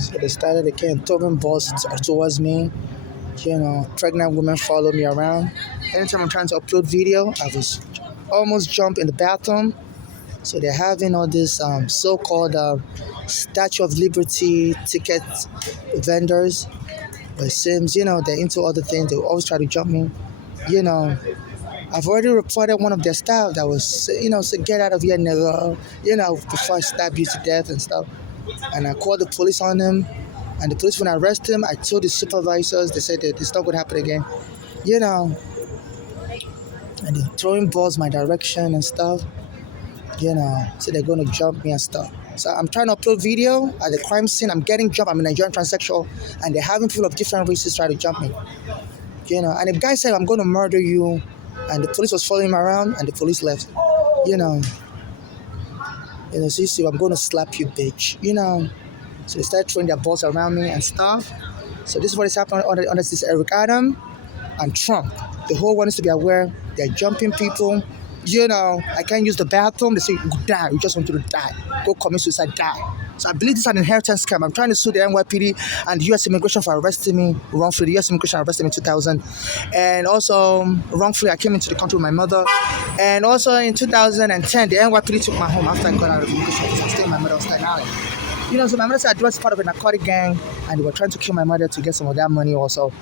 So they started again throwing balls towards me. Pregnant women follow me around. Anytime I'm trying to upload video, I was almost jump in the bathroom. So they're having all these so-called Statue of Liberty ticket vendors. But it seems, they're into other things. They always try to jump me. You know, I've already reported one of their staff that was, say get out of here, nigga. Before I stab you to death and stuff. And I called the police on him. And the police, when I arrested him, I told the supervisors, they said that it's not going to happen again. You know, and they're throwing balls my direction and stuff. So they're going to jump me and stuff. So I'm trying to upload video at the crime scene. I'm getting jumped. I'm a Nigerian transsexual, and they're having people of different races try to jump me. And the guy said, I'm going to murder you. And the police was following him around, and the police left. So you see, I'm going to slap you, bitch. So they started throwing their balls around me and stuff. So this is what is happening under this Eric Adam and Trump. The whole world needs to be aware. They're jumping people. I can't use the bathroom. They say, die. We just want you to die. Go commit suicide, die. So I believe this is an inheritance scam. I'm trying to sue the NYPD and the U.S. Immigration for arresting me wrongfully. The U.S. Immigration arrested me in 2000. And also, wrongfully, I came into the country with my mother. And also in 2010, the NYPD took my home after I got out of the immigration office. I stayed in my mother's Staten Island. So my mother said I was part of a narcotic gang, and they were trying to kill my mother to get some of that money also.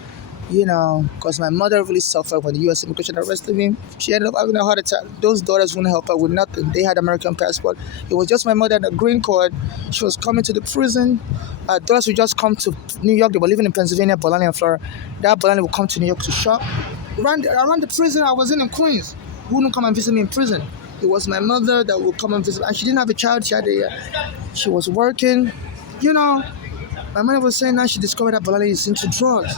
Because my mother really suffered when the U.S. Immigration arrested me. She ended up having a heart attack. Those daughters wouldn't help her with nothing. They had American passport. It was just my mother and a green card. She was coming to the prison. Daughters would just come to New York. They were living in Pennsylvania, Bolani, and Florida. That Bolani would come to New York to shop. Around the prison I was in Queens, who wouldn't come and visit me in prison. It was my mother that would come and visit. And she didn't have a child. She was working. My mother was saying now she discovered that Bolani is into drugs.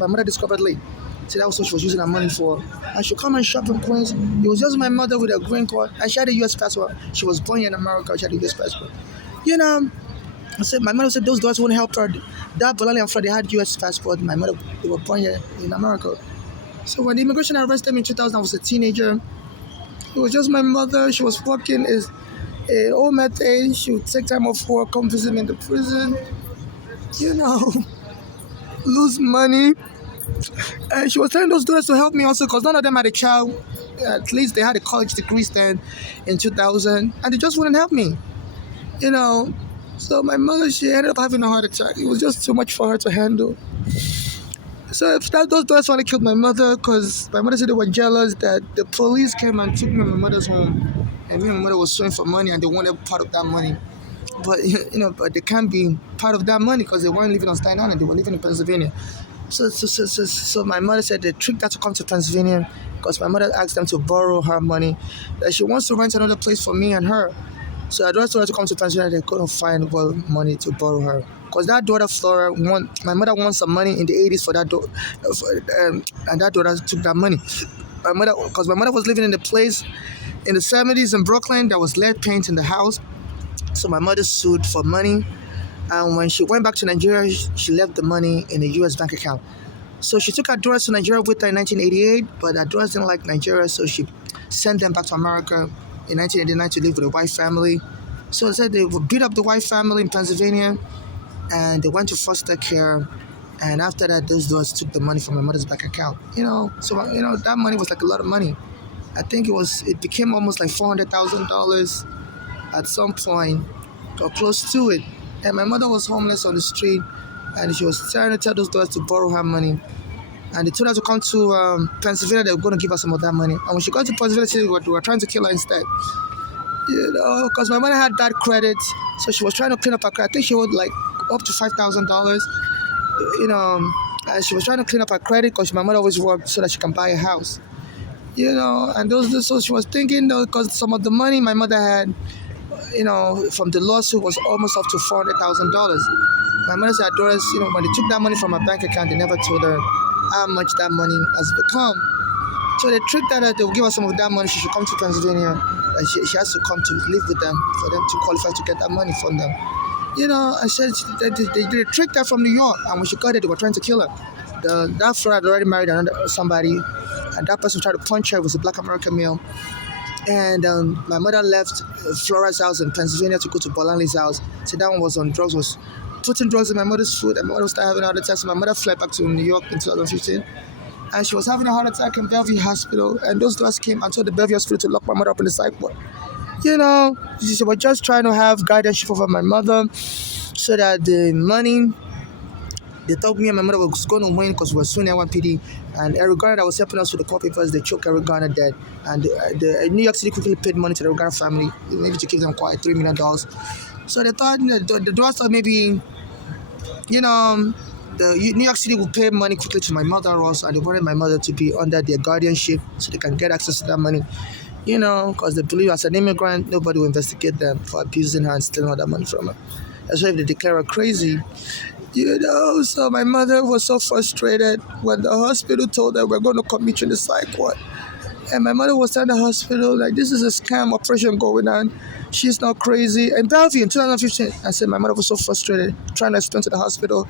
My mother discovered late. So that was what she was using her money for. And she'd come and shop in Queens. It was just my mother with a green card. And she had a U.S. passport. She was born in America. She had a U.S. passport. My mother said those daughters wouldn't help her. That Bolani and Florida, they had U.S. passport. My mother, they were born here in America. So when the immigration arrested me in 2000, I was a teenager. It was just my mother. She was working as a home at age. She would take time off work, come visit me in the prison. Lose money. And she was telling those daughters to help me also because none of them had a child. At least they had a college degree then in 2000. And they just wouldn't help me. So my mother, she ended up having a heart attack. It was just too much for her to handle. So those daughters finally killed my mother because my mother said they were jealous that the police came and took me and my mother's home. And me and my mother was suing for money and they wanted part of that money. But but they can't be part of that money because they weren't living on Staten Island, they were living in Pennsylvania. So my mother said they tricked her to come to Pennsylvania because my mother asked them to borrow her money. That she wants to rent another place for me and her. So I told her to come to Pennsylvania. They couldn't find money to borrow her because that daughter Flora my mother won some money in the 80s for that daughter, and that daughter took that money. Because my mother was living in the place in the 70s in Brooklyn. There was lead paint in the house. So my mother sued for money, and when she went back to Nigeria, she left the money in a U.S. bank account. So she took her daughters to Nigeria with her in 1988, but her daughters didn't like Nigeria, so she sent them back to America in 1989 to live with a white family. So they said they would beat up the white family in Pennsylvania, and they went to foster care. And after that, those daughters took the money from my mother's bank account. So that money was like a lot of money. I think it became almost like $400,000. At some point, or close to it. And my mother was homeless on the street, and she was trying to tell those daughters to borrow her money. And they told her to come to Pennsylvania. They were going to give her some of that money. And when she got to Pennsylvania, they were trying to kill her instead. Because my mother had bad credit, so she was trying to clean up her credit. I think she owed like up to $5,000. And she was trying to clean up her credit because my mother always worked so that she can buy a house. And so she was thinking because some of the money my mother had, from the lawsuit was almost up to $400,000. My mother said, daughters, when they took that money from her bank account, they never told her how much that money has become. So they tricked her that they would give her some of that money. She should come to Pennsylvania. And she has to come to live with them for them to qualify to get that money from them. I said they tricked her from New York. And when she got it, they were trying to kill her. That Flora had already married somebody. And that person tried to punch her. It was a black American male. And my mother left Flora's house in Pennsylvania to go to Bolani's house. So that one was on drugs, was putting drugs in my mother's food, and my mother started having a heart attack. So my mother fled back to New York in 2015. And she was having a heart attack in Bellevue Hospital. And those doctors came and told the Bellevue Hospital to lock my mother up in the psych ward. She was just trying to have guardianship over my mother so that the money they thought me and my mother was going to win because we were suing NYPD. And Eric Garner that was helping us with the court papers, they choked Eric Garner dead. And the New York City quickly paid money to the Eric Garner family, maybe to keep them quiet, $3 million. So they thought, the doctors thought maybe, the New York City would pay money quickly to my mother also, and they wanted my mother to be under their guardianship so they can get access to that money. Because they believe as an immigrant, nobody will investigate them for abusing her and stealing all that money from her. That's why if they declare her crazy. So my mother was so frustrated when the hospital told her we're going to commit you in the psych ward. And my mother was telling the hospital, like, this is a scam operation going on. She's not crazy. And Bellevue in 2015, I said my mother was so frustrated, trying to explain to the hospital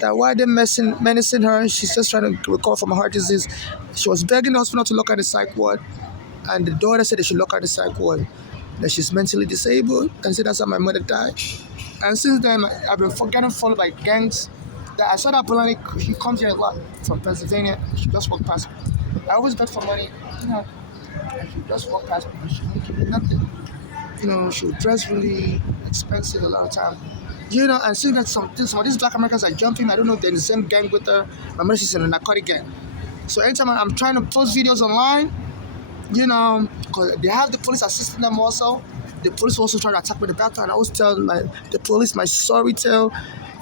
that why they're menacing her. She's just trying to recover from a heart disease. She was begging the hospital to lock her in the psych ward. And the daughter said they should lock her in the psych ward, that she's mentally disabled, and said that's how my mother died. And since then, I've been getting followed by gangs. That I saw that Polanyi, he comes here a lot from Pennsylvania. She just walked past me. I always beg for money, and she just walked past me. She won't give me nothing. She would dress really expensive a lot of time. And seeing that some of these black Americans are jumping, I don't know if they're in the same gang with her. My mother is in a narcotic gang. So anytime I'm trying to post videos online, because they have the police assisting them also. The police also try to attack me in the background. I always tell the police my sorry tale.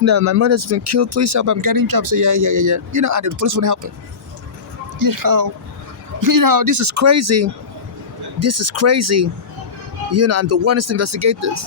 My mother's been killed. Please help. I'm getting jobs. So yeah. And the police won't help me. This is crazy. I'm the one to investigate this.